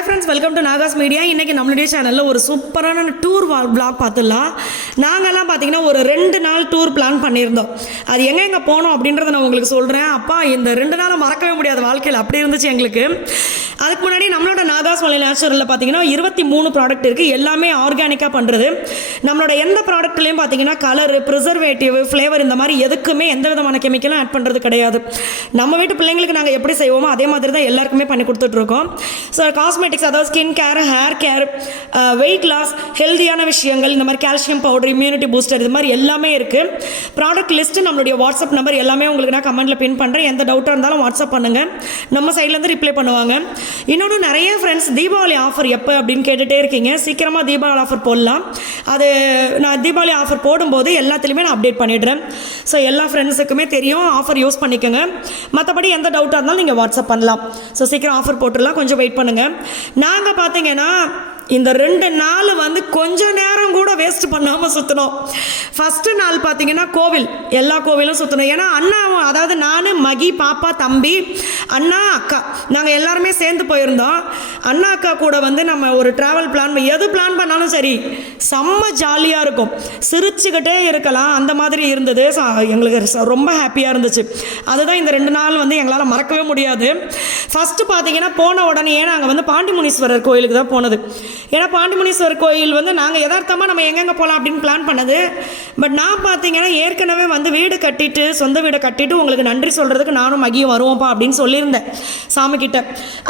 Hi friends, welcome to Nahash media. இன்றைக்கி நம்மளுடைய சேனலில் ஒரு சூப்பரான டூர் vlog பார்த்துடலாம். நாங்கள்லாம் பார்த்தீங்கன்னா ஒரு 2 நாள் டூர் பிளான் பண்ணியிருந்தோம். அது எங்கே போனோம் அப்படின்றத நான் உங்களுக்கு சொல்கிறேன். அப்பா, இந்த 2 நாளை மறக்கவே முடியாது வாழ்க்கையில், அப்படி இருந்துச்சு எங்களுக்கு. அதுக்கு முன்னாடி நம்மளோட நாகாஸ் மலை நேச்சுரலில் பார்த்தீங்கன்னா 23 ப்ராடக்ட் இருக்குது. எல்லாமே ஆர்கானிக்காக பண்ணுறது. நம்மளோட எந்த ப்ராடக்ட்லேயும் பார்த்தீங்கன்னா கலரு, ப்ரிசர்வேட்டிவ், ஃப்ளேவர் இந்த மாதிரி எதுக்குமே எந்த விதமான கெமிக்கலும் ஆட் பண்ணுறது கிடையாது. நம்ம வீட்டு பிள்ளைங்களுக்கு நாங்கள் எப்படி செய்வோமோ அதே மாதிரி தான் எல்லாருக்குமே பண்ணி கொடுத்துட்ருக்கோம். ஸோ காஸ்மெட்டிக்ஸ், அதாவது skin care, hair care, weight loss, ஹெல்தியான விஷயங்கள், இந்த மாதிரி கால்சியம் பவுடர், இம்யூனிட்டி பூஸ்டர், இது மாதிரி எல்லாமே இருக்குது. ப்ராடக்ட் லிஸ்ட்டு, நம்மளுடைய வாட்ஸ்அப் நம்பர் எல்லாமே உங்களுக்கு நான் கமெண்ட்டில் பின் பண்ணுறேன். எந்த டவுட்டாக இருந்தாலும் வாட்ஸ்அப் பண்ணுங்கள், நம்ம சைட்லேருந்து ரிப்ளை பண்ணுவாங்க. இன்னொன்று, நிறைய ஃப்ரெண்ட்ஸ் தீபாவளி ஆஃபர் எப்போ அப்படின்னு கேட்டுகிட்டே இருக்கீங்க. சீக்கிரமாக தீபாவளி ஆஃபர் போடலாம். அது நான் தீபாவளி ஆஃபர் போடும்போது எல்லாத்துலேயுமே நான் அப்டேட் பண்ணிடுறேன். ஸோ எல்லா ஃப்ரெண்ட்ஸுக்குமே தெரியும், ஆஃபர் யூஸ் பண்ணிக்கோங்க. மற்றபடி எந்த டவுட்டாக இருந்தாலும் நீங்கள் வாட்ஸ்அப் பண்ணலாம். ஸோ சீக்கிரம் ஆஃபர் போட்டுடலாம், கொஞ்சம் வெயிட் பண்ணுங்கள். நாங்கள் பார்த்தீங்கன்னா இந்த 2 நாள் வந்து கொஞ்சம் நேரம் கூட வேஸ்ட் பண்ணாமல் சுற்றினோம். ஃபஸ்ட்டு நாள் பார்த்தீங்கன்னா கோவில், எல்லா கோவிலும் சுற்றணும். ஏன்னா அண்ணா, அதாவது நான், மகி, பாப்பா, தம்பி, அண்ணா, அக்கா, நாங்கள் எல்லாருமே சேர்ந்து போயிருந்தோம். அண்ணா அக்கா கூட வந்து நம்ம ஒரு ட்ராவல் பிளான், எது பிளான் பண்ணாலும் சரி செம்ம ஜாலியாக இருக்கும், சிரிச்சுக்கிட்டே இருக்கலாம், அந்த மாதிரி இருந்தது. எங்களுக்கு ரொம்ப ஹாப்பியாக இருந்துச்சு. அதுதான் இந்த 2 நாள் வந்து எங்களால் மறக்கவே முடியாது. ஃபஸ்ட்டு பார்த்தீங்கன்னா போன உடனே நாங்கள் வந்து பாண்டிமுனீஸ்வரர் கோயிலுக்கு தான் போனது. ஏன்னா பாண்டிமுனீஸ்வரர் கோயில் வந்து நாங்கள் யதார்த்தமாக நம்ம எங்கெங்கே போகலாம் அப்படின்னு பிளான் பண்ணது. பட் நான் பார்த்தீங்கன்னா ஏற்கனவே வந்து வீடு கட்டிட்டு, சொந்த வீடை கட்டிட்டு உங்களுக்கு நன்றி சொல்கிறதுக்கு நானும் மகியும் வருவோம்ப்பா அப்படின்னு சொல்லியிருந்தேன் சாமிக்கிட்ட.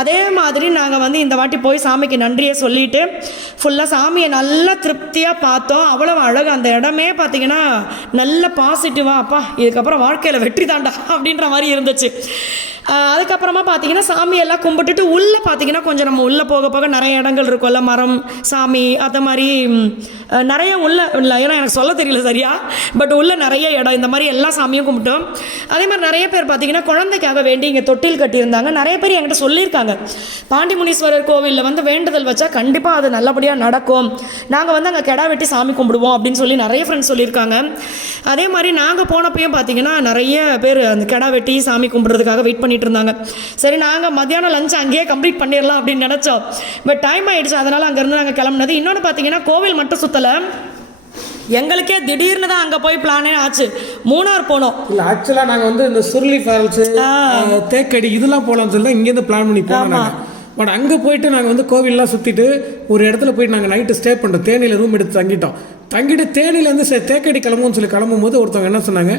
அதே மாதிரி நாங்கள் வந்து இந்த வாட்டி போய் சாமிக்கு நன்றியை சொல்லிவிட்டு ஃபுல்லாக சாமியை நல்லா திருப்தியாக பார்த்தோம். அவ்வளோ அழகு, அந்த இடமே பார்த்தீங்கன்னா நல்ல பாசிட்டிவாக, அப்பா இதுக்கப்புறம் வாழ்க்கையில் வெற்றி தாண்டா அப்படின்ற மாதிரி இருந்துச்சு. அதுக்கப்புறமா பார்த்தீங்கன்னா சாமியெல்லாம் கும்பிட்டுட்டு உள்ளே பார்த்தீங்கன்னா கொஞ்சம் நம்ம உள்ளே போக போக நிறைய இடங்கள் இருக்கும்ல, மரம், சாமி, அது மாதிரி நிறைய உள்ள இல்லை, ஏன்னா எனக்கு சொல்ல தெரியல சரியா, பட் உள்ள நிறைய இடம், இந்த மாதிரி எல்லா சாமியும் கும்பிட்டோம். அதே மாதிரி நிறைய பேர் பார்த்தீங்கன்னா குழந்தைக்காக வேண்டி இங்கே தொட்டில் கட்டியிருந்தாங்க. நிறைய பேர் என்கிட்ட சொல்லியிருக்காங்க, பாண்டிமுனீஸ்வரர் கோவிலில் வந்து வேண்டுதல் வச்சா கண்டிப்பாக அது நல்லபடியாக நடக்கும், நாங்கள் வந்து அங்கே கிடா வெட்டி சாமி கும்பிடுவோம் அப்படின்னு சொல்லி நிறைய ஃப்ரெண்ட்ஸ் சொல்லியிருக்காங்க. அதே மாதிரி நாங்கள் போனப்பையும் பார்த்தீங்கன்னா நிறைய பேர் அந்த கிடா வெட்டி சாமி கும்பிட்றதுக்காக வெயிட் பண்ணிட்டு இருந்தாங்க. சரி, நாங்கள் மத்தியானம் லஞ்ச் அங்கேயே கம்ப்ளீட் பண்ணிடலாம் அப்படின்னு நினச்சோம். பட் டைம் ஆகிடுச்சு, அதனால் அங்கேருந்து நாங்கள் கிளம்புனது. இன்னொன்று பார்த்தீங்கன்னா கோவில் மட்டும் சுற்றலை, எங்களுக்கே திடீர்னு தான் அங்கே போய் பிளானே ஆச்சு. மூணார் போனோம். இல்லை, ஆக்சுவலாக நாங்கள் வந்து இந்த சுருளி ஃபால்ஸு, தேக்கடி இதெல்லாம் போகலாம்னு சொல்லி தான் இங்கேருந்து பிளான் பண்ணி போனோம். பட் அங்கே போயிட்டு நாங்கள் வந்து கோவிலெலாம் சுற்றிட்டு ஒரு இடத்துல போயிட்டு நாங்கள் நைட்டு ஸ்டே பண்ணுறோம். தேனியில் ரூம் எடுத்து தங்கிட்டு தேனியிலேருந்து தேக்கடி கிளம்புன்னு சொல்லி கிளம்பும்போது ஒருத்தவங்க என்ன சொன்னாங்க,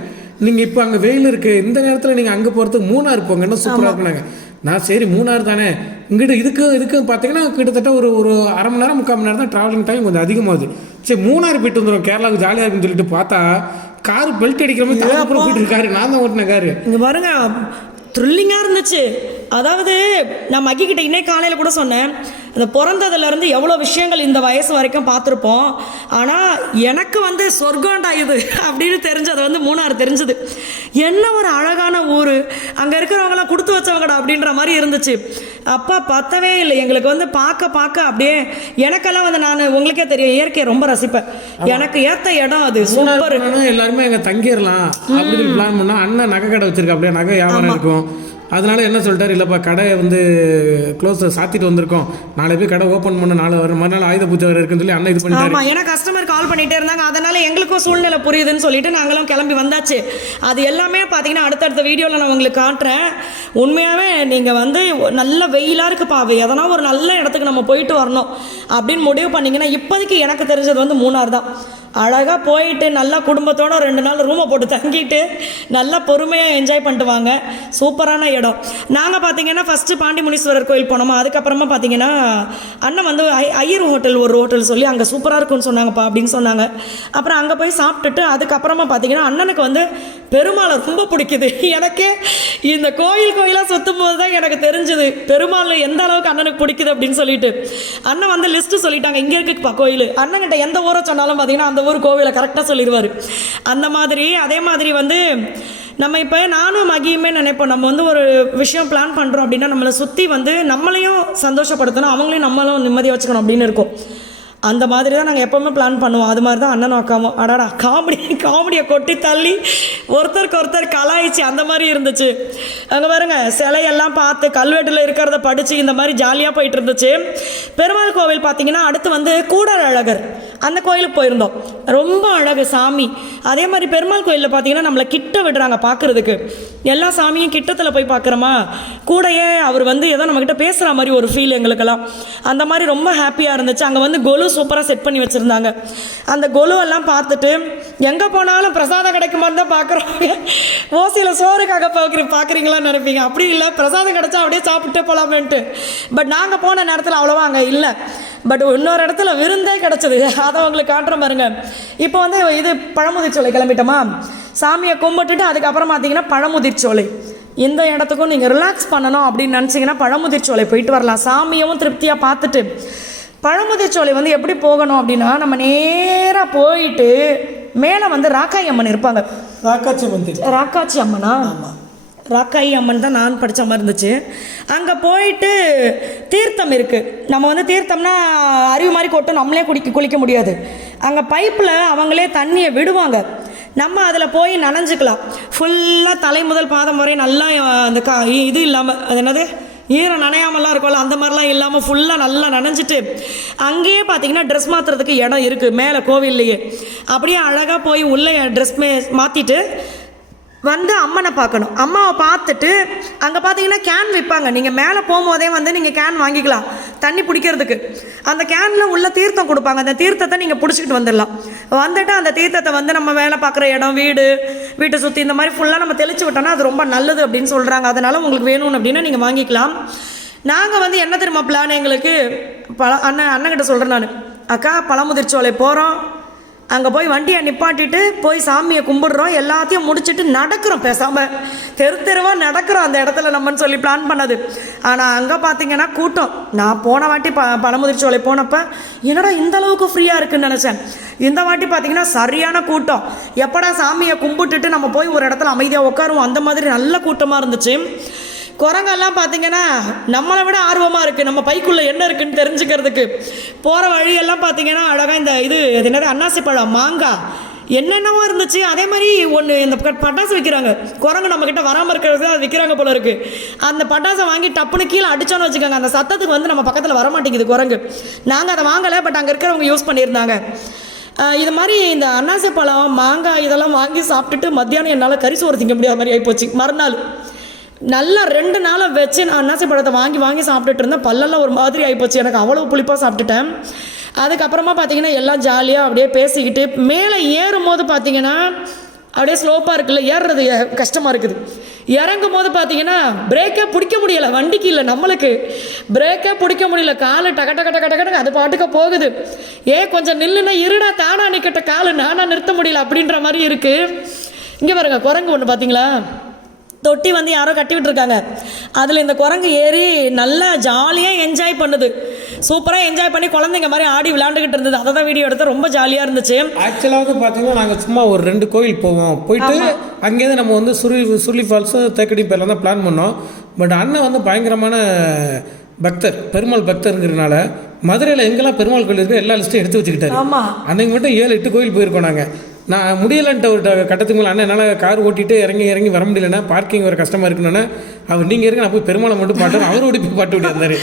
நீங்கள் இப்போ அங்கே வெயில் இருக்குது, இந்த நேரத்தில் நீங்கள் அங்கே போகிறதுக்கு மூணார் போங்கன்னா சூப்பராக இருக்குனாங்க. நான் சரி மூணார் தானே, இங்கிட்ட இதுக்கு பார்த்தீங்கன்னா கிட்டத்தட்ட ஒரு அரை மணி நேரம் 3/4 மணி நேரம் தான் ட்ராவலிங் டைம், கொஞ்சம் அதிகமாகுது. சரி மூணார் போயிட்டு வந்துடும், கேரளாவுக்கு ஜாலியாக இருக்குன்னு சொல்லிட்டு பார்த்தா கார் பெல்ட் அடிக்கிற மாதிரி அப்புறம் போயிட்டு இருக்காரு. நான் தான் ஓட்டின காரு. இங்கே பாருங்க, த்ரில்லிங்காக இருந்துச்சு. அதாவது நான் மகிக்கிட்ட இன்னைக்கு காலையில் கூட சொன்னேன், அந்த பிறந்ததுலேருந்து எவ்வளோ விஷயங்கள் இந்த வயசு வரைக்கும் பார்த்துருப்போம், ஆனால் எனக்கு வந்து சொர்க்கம்டா இது அப்படின்னு தெரிஞ்சது வந்து மூணார் தெரிஞ்சுது. என்ன ஒரு அழகான ஊர், அங்கே இருக்கிறவங்களாம் கொடுத்து வச்சவங்கடா அப்படின்ற மாதிரி இருந்துச்சு. அப்பா பத்தவே இல்லை எங்களுக்கு வந்து பார்க்க அப்படியே. எனக்கெல்லாம் வந்து நான் உங்களுக்கே தெரியும், இயற்கையை ரொம்ப ரசிப்பேன், எனக்கு ஏற்ற இடம் அது. சூப்பர். எல்லாருமே அங்கே தங்கிடலாம் அப்படின்னு பிளான் பண்ணால் அண்ணன் நகை கடை வச்சிருக்கா, அப்படியே நகை வியாபாரம் இருக்கும். அதனால என்ன சொல்லிட்டாரு, இல்லைப்பா கடையை வந்து க்ளோஸ் சாத்திட்டு வந்திருக்கோம், நாளை போய் கடை ஓப்பன் பண்ண, நாளை வர மறுநாள் ஆயுத பூஜை வர இருக்குன்னு சொல்லி அண்ணன் இது பண்ணிட்டாரு. ஆமாம், ஏன்னா கஸ்டமர் கால் பண்ணிகிட்டே இருந்தாங்க, அதனால் எங்களுக்கும் சூழ்நிலை புரியுதுன்னு சொல்லிட்டு நாங்களும் கிளம்பி வந்தாச்சு. அது எல்லாமே பார்த்தீங்கன்னா அடுத்தடுத்த வீடியோவில் நான் உங்களுக்கு காட்டுறேன். உண்மையாகவே நீங்கள் வந்து நல்ல வெயிலாக இருக்குப்பா, எதனா ஒரு நல்ல இடத்துக்கு நம்ம போயிட்டு வரணும் அப்படின்னு முடிவு பண்ணிங்கன்னா இப்போதைக்கு எனக்கு தெரிஞ்சது வந்து மூணார் தான். அழகாக போயிட்டு நல்லா குடும்பத்தோடு 2 நாள் ரூமை போட்டு தங்கிட்டு நல்லா பொறுமையாக என்ஜாய் பண்ணிட்டு வாங்க. சூப்பரான இடம். நாங்கள் பார்த்தீங்கன்னா ஃபஸ்ட்டு பாண்டிமுனீஸ்வரர் கோயில் போனோமா, அதுக்கப்புறமா பார்த்தீங்கன்னா அண்ணன் வந்து ஐயர் ஹோட்டல், ஒரு ஹோட்டல் சொல்லி அங்கே சூப்பராக இருக்குன்னு சொன்னாங்கப்பா அப்படின்னு சொன்னாங்க. அப்புறம் அங்கே போய் சாப்பிட்டுட்டு அதுக்கப்புறமா பார்த்தீங்கன்னா அண்ணனுக்கு வந்து பெருமாளை ரொம்ப பிடிக்குது. எனக்கே இந்த கோயிலாக சுற்றும் போது தான் எனக்கு தெரிஞ்சுது பெருமாள் எந்த அளவுக்கு அண்ணனுக்கு பிடிக்குது அப்படின்னு சொல்லிட்டு. அண்ணன் வந்து லிஸ்ட்டு சொல்லிட்டாங்க, இங்கே இருக்குப்பா கோயில். அண்ணன்கிட்ட எந்த ஊரை சொன்னாலும் பார்த்தீங்கன்னா அந்த ஊர் கோவிலை கரெக்டாக சொல்லிடுவார். அந்த மாதிரி அதே மாதிரி வந்து நம்ம இப்போ நானும் மகியுமே நினைப்போம், நம்ம வந்து ஒரு விஷயம் பிளான் பண்ணுறோம் அப்படின்னா நம்மளை சுற்றி வந்து நம்மளையும் சந்தோஷப்படுத்தணும், அவங்களையும் நம்மளும் நிம்மதியாக வச்சுக்கணும் அப்படின்னு இருக்கும். அந்த மாதிரி தான் நாங்கள் எப்போவுமே பிளான் பண்ணுவோம். அது மாதிரி தான் அண்ணனும் அக்காவும் அடாடா காமெடியை கொட்டி தள்ளி ஒருத்தருக்கு ஒருத்தர் கலாய்ச்சி அந்த மாதிரி இருந்துச்சு. அங்கே பாருங்க சிலையெல்லாம் பார்த்து கல்வெட்டில் இருக்கிறத படித்து இந்த மாதிரி ஜாலியாக போயிட்டு இருந்துச்சு. பெருமாள் கோவில் பார்த்திங்கன்னா அடுத்து வந்து கூடல் அழகர் அந்த கோயிலுக்கு போயிருந்தோம். ரொம்ப அழகு சாமி. அதே மாதிரி பெருமாள் கோயிலில் பார்த்திங்கன்னா நம்மளை கிட்ட விடுறாங்க பார்க்குறதுக்கு. எல்லா சாமியும் கிட்டத்தில் போய் பார்க்குறோமா, கூடையே அவர் வந்து ஏதோ நம்மக்கிட்ட பேசுகிற மாதிரி ஒரு ஃபீல் எங்களுக்கெல்லாம். அந்த மாதிரி ரொம்ப ஹாப்பியாக இருந்துச்சு. அங்கே வந்து கொலு சூப்பராக செட் பண்ணி வச்சுருந்தாங்க. அந்த கொலுவெல்லாம் பார்த்துட்டு எங்கே போனாலும் பிரசாதம் கிடைக்குமான்னு தான் பார்க்குறோங்க. ஓசியில் சோறுக்காக பார்க்குறீங்களான்னு நினைப்பீங்க. அப்படி இல்லை, பிரசாதம் கிடைச்சா அப்படியே சாப்பிட்டு போகலாமேன்ட்டு. பட் நாங்கள் போன நேரத்தில் அவ்வளோவா அங்கே இல்லை. பட் இன்னொரு இடத்துல விருந்தே கிடச்சிது, அதை உங்களுக்கு காட்டுற பாருங்க. இப்போ வந்து இது பழமுதிர்ச்சோலை கிளம்பிட்டோமா, சாமியை கும்பிட்டுட்டு அதுக்கப்புறம் பார்த்தீங்கன்னா பழமுதிர்ச்சோலை. இந்த இடத்துக்கும் நீங்கள் ரிலாக்ஸ் பண்ணணும் அப்படின்னு நினச்சிங்கன்னா பழமுதிர்ச்சோலை போயிட்டு வரலாம். சாமியவும் திருப்தியாக பார்த்துட்டு. பழமுதிர்ச்சோலை வந்து எப்படி போகணும் அப்படின்னா, நம்ம நேராக போயிட்டு மேலே வந்து ராக்காயி அம்மன் இருப்பாங்க. ராக்காச்சி அம்மனா? ராக்காயி அம்மன் தான் நான் படித்த மாதிரி இருந்துச்சு. அங்கே போயிட்டு தீர்த்தம் இருக்குது. நம்ம வந்து தீர்த்தம்னா அருவி மாதிரி கொட்டும், நம்மளே குளிக்க முடியாது. அங்கே பைப்பில் அவங்களே தண்ணியை விடுவாங்க. நம்ம அதில் போய் நனைஞ்சிக்கலாம். ஃபுல்லாக தலை முதல் பாதம் வரை நல்லா அந்த இது இல்லாமல், அது என்னது ஈரம் நனையாமலாம் இருக்கும்ல, அந்த மாதிரிலாம் இல்லாமல் ஃபுல்லாக நல்லா நனைஞ்சிட்டு அங்கேயே பார்த்தீங்கன்னா ட்ரெஸ் மாற்றுறதுக்கு இடம் இருக்குது மேலே கோவில்லையே. அப்படியே அழகாக போய் உள்ளே ட்ரெஸ் மாற்றிட்டு வந்து அம்மனை பார்க்கணும். அம்மாவை பார்த்துட்டு அங்கே பார்த்தீங்கன்னா கேன் விற்பாங்க. நீங்கள் மேலே போகும்போதே வந்து நீங்கள் கேன் வாங்கிக்கலாம் தண்ணி பிடிக்கிறதுக்கு. அந்த கேனில் உள்ள தீர்த்தம் கொடுப்பாங்க. அந்த தீர்த்தத்தை நீங்கள் பிடிச்சிக்கிட்டு வந்துடலாம். வந்துட்டு அந்த தீர்த்தத்தை வந்து நம்ம வேலை பார்க்குற இடம், வீட்டை சுற்றி இந்த மாதிரி ஃபுல்லாக நம்ம தெளிச்சு விட்டோம்னா அது ரொம்ப நல்லது அப்படின்னு சொல்கிறாங்க. அதனால் உங்களுக்கு வேணும்னு அப்படின்னா நீங்கள் வாங்கிக்கலாம். நாங்கள் வந்து என்ன தெரியுமா பிளான் எங்களுக்கு, அண்ணன்கிட்ட சொல்கிறேன் நான், அக்கா பழமுதிர்ச்சோலை போகிறோம், அங்கே போய் வண்டியை நிப்பாட்டிட்டு போய் சாமியை கும்பிடுறோம், எல்லாத்தையும் முடிச்சுட்டு நடக்கிறோம், பேசாமல் தெருவாக நடக்கிறோம் அந்த இடத்துல நம்மன்னு சொல்லி பிளான் பண்ணது. ஆனால் அங்கே பார்த்தீங்கன்னா கூட்டம். நான் போன வாட்டி பழமுதிர்ச்சோலை போனப்போ என்னடா இந்த அளவுக்கு ஃப்ரீயாக இருக்குன்னு நினச்சேன். இந்த வாட்டி பார்த்தீங்கன்னா சரியான கூட்டம். எப்படா சாமியை கும்பிட்டுட்டு நம்ம போய் ஒரு இடத்துல அமைதியாக உட்காருவோம், அந்த மாதிரி நல்ல கூட்டமாக இருந்துச்சு. குரங்கெல்லாம் பார்த்தீங்கன்னா நம்மளை விட ஆர்வமாக இருக்குது நம்ம பைக்குள்ளே என்ன இருக்குன்னு தெரிஞ்சுக்கிறதுக்கு. போகிற வழியெல்லாம் பார்த்தீங்கன்னா அழகாக இந்த இது என்னது அன்னாசி பழம், மாங்காய், என்னென்னவோ இருந்துச்சு. அதே மாதிரி ஒன்று இந்த பட்டாசு விற்கிறாங்க. குரங்கு நம்மக்கிட்ட வராமல் இருக்கிறது அது விற்கிறாங்க போல இருக்குது. அந்த பட்டாசை வாங்கி டப்புன்னு கீழே அடித்தோன்னு வச்சுக்கோங்க, அந்த சத்தத்துக்கு வந்து நம்ம பக்கத்தில் வரமாட்டேங்குது குரங்கு. நாங்கள் அதை வாங்கலை, பட் அங்கே இருக்கிறவங்க யூஸ் பண்ணியிருந்தாங்க. இது மாதிரி இந்த அன்னாசி பழம், மாங்காய் இதெல்லாம் வாங்கி சாப்பிட்டுட்டு மத்தியானம் என்னால் கறி சோறு திங்க முடியாத மாதிரி ஆகிப்போச்சு. மறுநாள் நல்லா 2 நாளை வச்சு நான் அன்னாசி பழத்தை வாங்கி சாப்பிட்டுட்டு இருந்தேன். பல்லெல்லாம் ஒரு மாதிரி ஆகிப்போச்சு, எனக்கு அவ்வளோ புளிப்பாக சாப்பிட்டுட்டேன். அதுக்கப்புறமா பார்த்தீங்கன்னா எல்லாம் ஜாலியாக அப்படியே பேசிக்கிட்டு மேலே ஏறும்போது பார்த்தீங்கன்னா அப்படியே ஸ்லோப்பாக இருக்குல்ல, ஏறுறது கஷ்டமாக இருக்குது. இறங்கும் போது பார்த்தீங்கன்னா பிரேக்கே பிடிக்க முடியலை, வண்டிக்கு இல்லை நம்மளுக்கு பிரேக்கே பிடிக்க முடியல. காலு டக்கு அது பாட்டுக்க போகுது. கொஞ்சம் நில்லுன்னா இருடா தானா நிற்கட்ட காலு, நானாக நிறுத்த முடியல அப்படின்ற மாதிரி இருக்குது. இங்கே பாருங்க குரங்கு ஒன்று பார்த்தீங்களா, தொட்டி வந்து யாரோ கட்டி விட்டுருக்காங்க. அதில் இந்த குரங்கு ஏறி நல்லா ஜாலியாக என்ஜாய் பண்ணுது. சூப்பராக என்ஜாய் பண்ணி குழந்தைங்க மாதிரி ஆடி விளையாண்டுக்கிட்டு இருந்தது. அதை தான் வீடியோ எடுத்து ரொம்ப ஜாலியாக இருந்துச்சு. ஆக்சுவலாக வந்து பார்த்தீங்கன்னா நாங்கள் சும்மா ஒரு 2 கோயில் போவோம், போயிட்டு அங்கேருந்து நம்ம வந்து சுருளி ஃபால்ஸு தேக்கடி பேரில் தான் பிளான் பண்ணோம். பட் அண்ணன் வந்து பயங்கரமான பக்தர், பெருமாள் பக்தருங்கிறதுனால மதுரையில் எங்கெல்லாம் பெருமாள் கோயில் இருக்குது எல்லா லிஸ்ட்டும் எடுத்து வச்சுக்கிட்டாரு. அன்னைக்கு மட்டும் 7-8 கோயில் போயிருக்கோம். நாங்கள் நான் முடியலைன்ட்டு ஒரு கட்டத்துக்கு மேலே அண்ணன் என்னால் கார் ஓட்டிகிட்டு இறங்கி வர முடியலன்னா பார்க்கிங் ஒரு கஷ்டமாக இருக்குன்னா அவர் நீங்கள் இருக்க நான் போய் பெருமாளை மட்டும் பாட்டு அவர் ஓடி போய் பாட்டு ஓடி வந்தார்.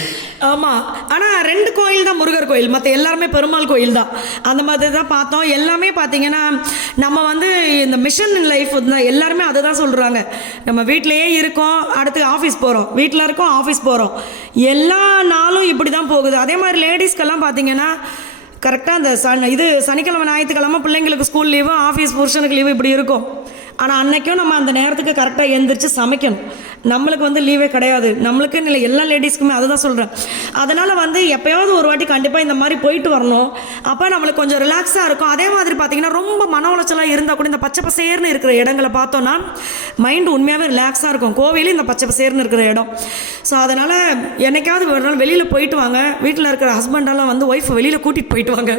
ஆமாம், ஆனால் 2 கோயில் தான் முருகர் கோயில், மற்ற எல்லாருமே பெருமாள் கோயில் தான். அந்த மாதிரி தான் பார்த்தோம். எல்லாமே பார்த்தீங்கன்னா நம்ம வந்து இந்த மிஷன் லைஃப் எல்லாருமே அதை தான் சொல்கிறாங்க. நம்ம வீட்டிலையே இருக்கோம், அடுத்து ஆஃபீஸ் போகிறோம், வீட்டில் இருக்கோம், ஆஃபீஸ் போகிறோம், எல்லா நாளும் இப்படி தான் போகுது. அதே மாதிரி லேடிஸ்க்கெல்லாம் பார்த்தீங்கன்னா கரெக்டாக அந்த சனிக்கிழமை ஞாயிற்றுக்கிழமை பிள்ளைங்களுக்கு ஸ்கூல் லீவு, ஆஃபீஸ் புருஷனுக்கு லீவு இப்படி இருக்கும். ஆனால் அன்றைக்கும் நம்ம அந்த நேரத்துக்கு கரெக்டாக எழுந்திரிச்சு சமைக்கணும். நம்மளுக்கு வந்து லீவே கிடையாது, நம்மளுக்குன்னு இல்லை, எல்லா லேடிஸ்க்குமே அதை தான் சொல்கிறேன். அதனால் வந்து எப்போயாவது ஒரு வாட்டி கண்டிப்பாக இந்த மாதிரி போயிட்டு வரணும். அப்போ நம்மளுக்கு கொஞ்சம் ரிலாக்ஸாக இருக்கும். அதே மாதிரி பார்த்திங்கன்னா ரொம்ப மன உளைச்சலாக இருந்தால் கூட இந்த பச்சை பசேர்னு இருக்கிற இடங்களை பார்த்தோன்னா மைண்டு உண்மையாகவே ரிலாக்ஸாக இருக்கும். கோவிலும் இந்த பச்சை பசேர்னு இருக்கிற இடம். ஸோ அதனால் என்னைக்காவது ஒரு நாள் வெளியில் போயிட்டு வாங்க. வீட்டில் இருக்கிற ஹஸ்பண்டெல்லாம் வந்து ஒய்ஃபை வெளியில் கூட்டிகிட்டு போயிட்டு வாங்க,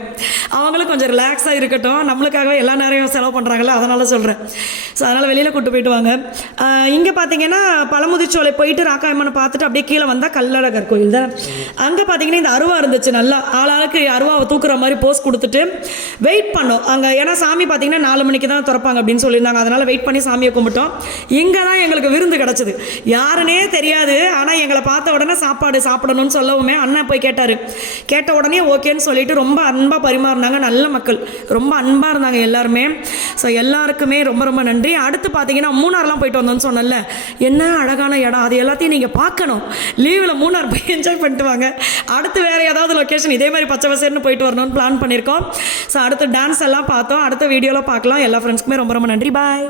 அவங்களும் கொஞ்சம் ரிலாக்ஸாக இருக்கட்டும். நம்மளுக்காகவே எல்லா நேரம் செலவு பண்ணுறாங்களே, அதனால் சொல்கிறேன். ஸோ அதனால் வெளியில் கூப்பிட்டு போயிட்டு வாங்க. இங்கே பார்த்தீங்கன்னா பழமுதிர்ச்சோலை போயிட்டு ராக்காயம்மனை பார்த்துட்டு அப்படியே கீழே வந்தால் கள்ளழகர் கோயில் தான். அங்கே பார்த்தீங்கன்னா இந்த அருவா இருந்துச்சு, நல்லா ஆளாளுக்கு அருவாவை தூக்குற மாதிரி போஸ் கொடுத்துட்டு வெயிட் பண்ணோம் அங்கே. ஏன்னா சாமி பார்த்தீங்கன்னா 4 மணிக்கு தான் திறப்பாங்க அப்படின்னு சொல்லியிருந்தாங்க. அதனால் வெயிட் பண்ணி சாமியை கும்பிட்டோம். இங்கே தான் எங்களுக்கு விருந்து கிடச்சிது. யாருன்னே தெரியாது, ஆனால் எங்களை பார்த்த உடனே சாப்பாடு சாப்பிடணும்னு சொல்லவுமே அண்ணன் போய் கேட்ட உடனே ஓகேன்னு சொல்லிட்டு ரொம்ப அன்பாக பரிமாறினாங்க. நல்ல மக்கள், ரொம்ப அன்பாக இருந்தாங்க எல்லாருமே. ஸோ எல்லாருக்குமே ரொம்ப ரொம்ப நன்றி. அடுத்து பார்த்தீங்கன்னா மூணார்லாம் போயிட்டு வந்தோம்னு சொன்னல, என்ன அழகான இடம், அது எல்லாத்தையும் நீங்கள் பார்க்கணும். லீவில் மூணார் போய் என்ஜாய் பண்ணிட்டு வாங்க. அடுத்து வேறு ஏதாவது லொக்கேஷன் இதே மாதிரி பச்சை வசேர்னு போயிட்டு வரணும்னு பிளான் பண்ணியிருக்கோம். ஸோ அடுத்து டான்ஸ் எல்லாம் பார்த்தோம். அடுத்த வீடியோவில் பார்க்கலாம். எல்லா ஃப்ரெண்ட்ஸ்க்குமே ரொம்ப ரொம்ப நன்றி. பாய்.